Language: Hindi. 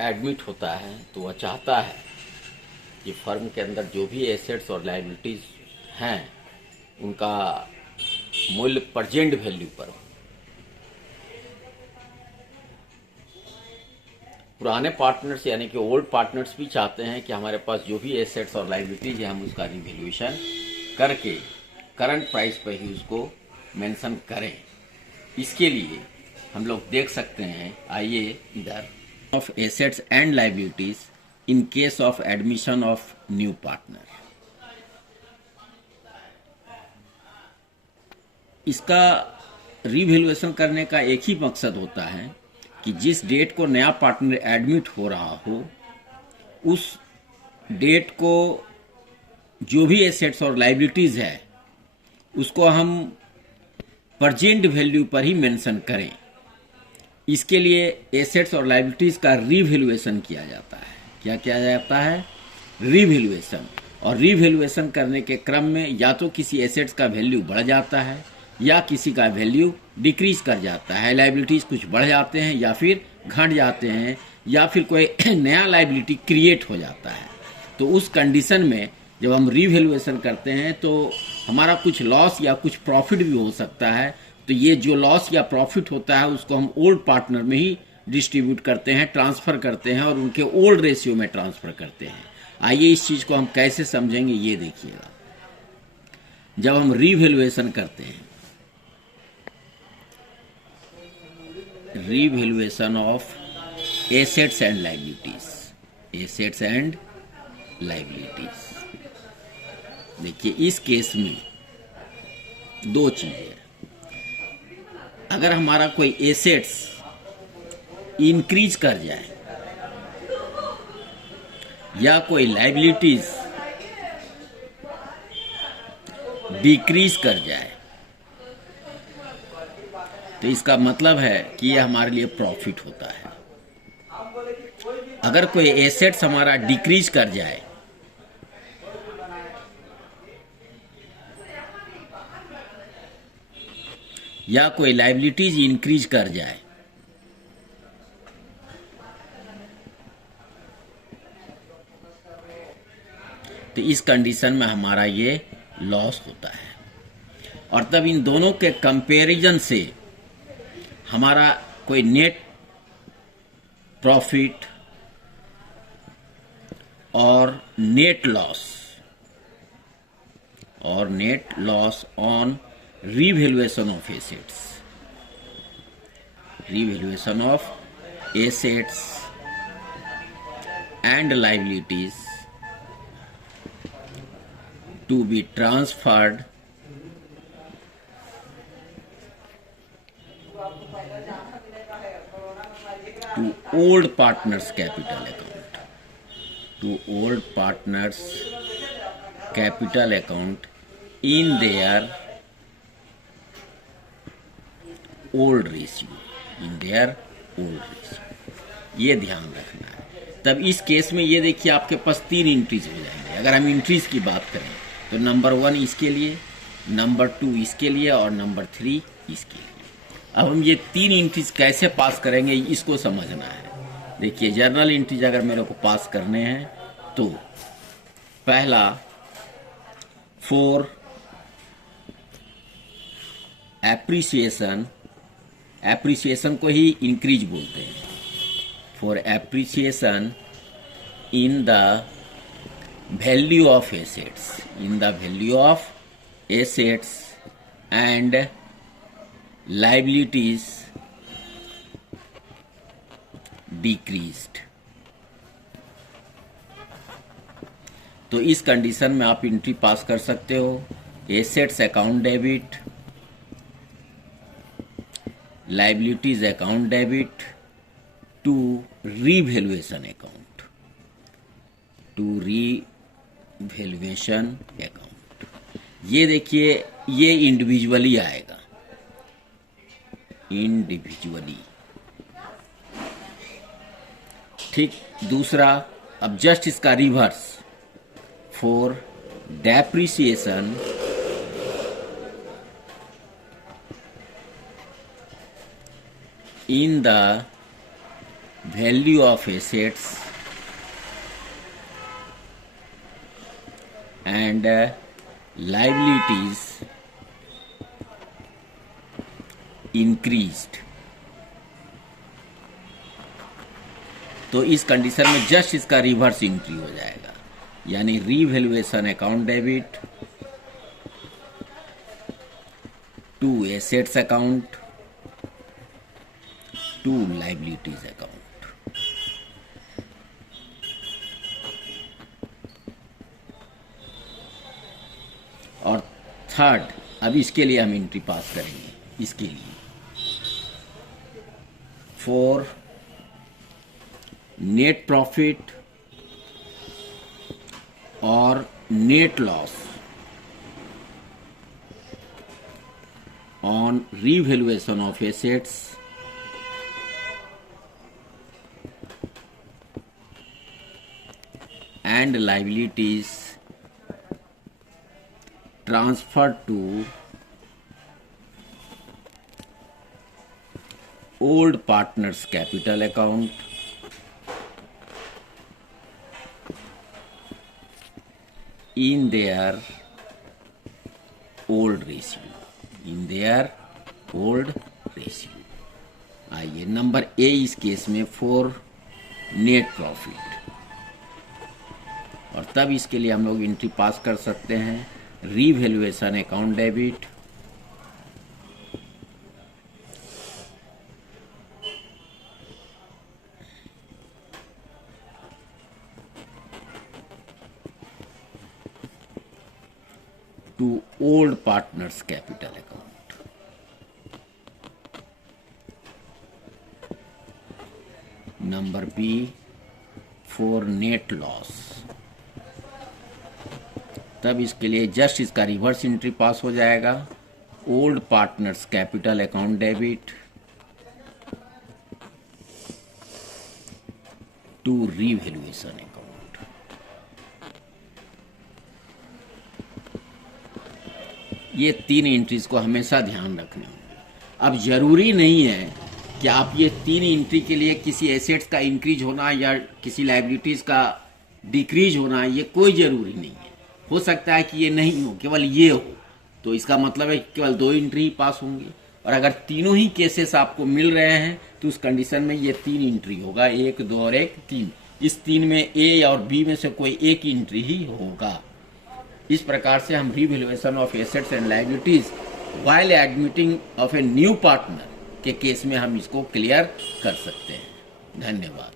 एडमिट होता है तो वह चाहता है कि फर्म के अंदर जो भी एसेट्स और लायबिलिटीज हैं उनका मूल्य प्रेजेंट वैल्यू पर हो। पुराने पार्टनर्स यानी कि ओल्ड पार्टनर्स भी चाहते हैं कि हमारे पास जो भी एसेट्स और लायबिलिटीज है हम उसका रिवैल्यूएशन करके करंट प्राइस पर ही उसको मेंशन करें। इसके लिए हम लोग देख सकते हैं, आइए इधर, of assets and liabilities in case of admission of new partner. इसका रिवैल्यूएशन करने का एक ही मकसद होता है कि जिस डेट को नया पार्टनर एडमिट हो रहा हो उस डेट को जो भी एसेट्स और लायबिलिटीज है उसको हम प्रेजेंट वैल्यू पर ही मेंशन करें। इसके लिए एसेट्स और लायबिलिटीज का रिवैल्यूएशन किया जाता है। क्या किया जाता है? रिवैल्यूएशन। और रिवैल्यूएशन करने के क्रम में या तो किसी एसेट्स का वैल्यू बढ़ जाता है या किसी का वैल्यू डिक्रीज कर जाता है, लायबिलिटीज कुछ बढ़ जाते हैं या फिर घट जाते हैं या फिर कोई नया लायबिलिटी क्रिएट हो जाता है। तो उस कंडीशन में जब हम रिवैल्यूएशन करते हैं तो हमारा कुछ लॉस या कुछ प्रॉफिट भी हो सकता है। तो ये जो लॉस या प्रॉफिट होता है उसको हम ओल्ड पार्टनर में ही डिस्ट्रीब्यूट करते हैं, ट्रांसफर करते हैं और उनके ओल्ड रेशियो में ट्रांसफर करते हैं। आइए इस चीज को हम कैसे समझेंगे ये देखिएगा। जब हम रिवैल्यूएशन करते हैं, revaluation of assets and liabilities, assets and liabilities, देखिए इस केस में दो चीजें। अगर हमारा कोई एसेट्स इंक्रीज कर जाए या कोई लायबिलिटीज डिक्रीज कर जाए तो इसका मतलब है कि ये हमारे लिए प्रॉफिट होता है। अगर कोई एसेट्स हमारा डिक्रीज कर जाए या कोई लायबिलिटीज इंक्रीज कर जाए तो इस कंडीशन में हमारा ये लॉस होता है। और तब इन दोनों के कंपैरिजन से हमारा कोई नेट प्रॉफिट और net loss on revaluation of assets, revaluation of assets and liabilities to be transferred to old partners capital account, to old partners capital account in their old ratio, in their old ratio। ये ध्यान रखना है। तब इस केस में ये देखिए आपके पास 3 एंट्रीज हो जाएंगे। अगर हम एंट्रीज की बात करें तो नंबर 1 इसके लिए, नंबर 2 इसके लिए और नंबर 3 इसके लिए। अब हम ये 3 एंट्रीज कैसे पास करेंगे इसको समझना है। देखिए जर्नल एंट्रीज अगर मेरे को पास करने हैं तो पहला फॉर एप्रिसिएशन, एप्रिसिएशन को ही इंक्रीज बोलते हैं, for appreciation in the value of assets, in the value of assets and liabilities decreased। तो इस कंडीशन में आप एंट्री पास कर सकते हो। Assets account debit, liabilities account debit to revaluation account, to revaluation account. ये देखिए ये इंडिविजुअली आएगा, इंडिविजुअली, ठीक। दूसरा, अब जस्ट इसका reverse, for depreciation in the value of assets and liabilities increased। तो इस कंडीशन में जस्ट इसका रिवर्स एंट्री हो जाएगा, यानी revaluation account debit to assets account to liabilities account. और थर्ड, अब इसके लिए हम एंट्री पास करेंगे। इसके लिए फॉर नेट प्रॉफिट और net loss on revaluation of assets and liabilities transferred to old partners capital account in their old ratio, आइए नंबर ए इस केस में फॉर नेट प्रॉफिट, और तब इसके लिए हम लोग एंट्री पास कर सकते हैं revaluation account debit to old partners capital account. Number B for net loss, तब इसके लिए जस्ट इसका रिवर्स एंट्री पास हो जाएगा old partners capital account debit to revaluation account. ये तीन एंट्रीज को हमेशा ध्यान रखने होंगे। अब जरूरी नहीं है कि आप ये तीन एंट्री के लिए किसी एसेट्स का इंक्रीज होना या किसी लायबिलिटीज का डिक्रीज होना, ये कोई जरूरी नहीं है। हो सकता है कि ये नहीं हो, केवल ये हो, तो इसका मतलब है कि केवल दो एंट्री ही पास होंगी। और अगर तीनों ही केसेस आपको मिल रहे हैं तो उस कंडीशन में ये तीन एंट्री होगा, 1, 2 और 1, 3। इस तीन में ए और बी में से कोई एक एंट्री ही होगा। इस प्रकार से हम revaluation of assets and liabilities while admitting of a new partner के केस में हम इसको क्लियर कर सकते हैं। धन्यवाद।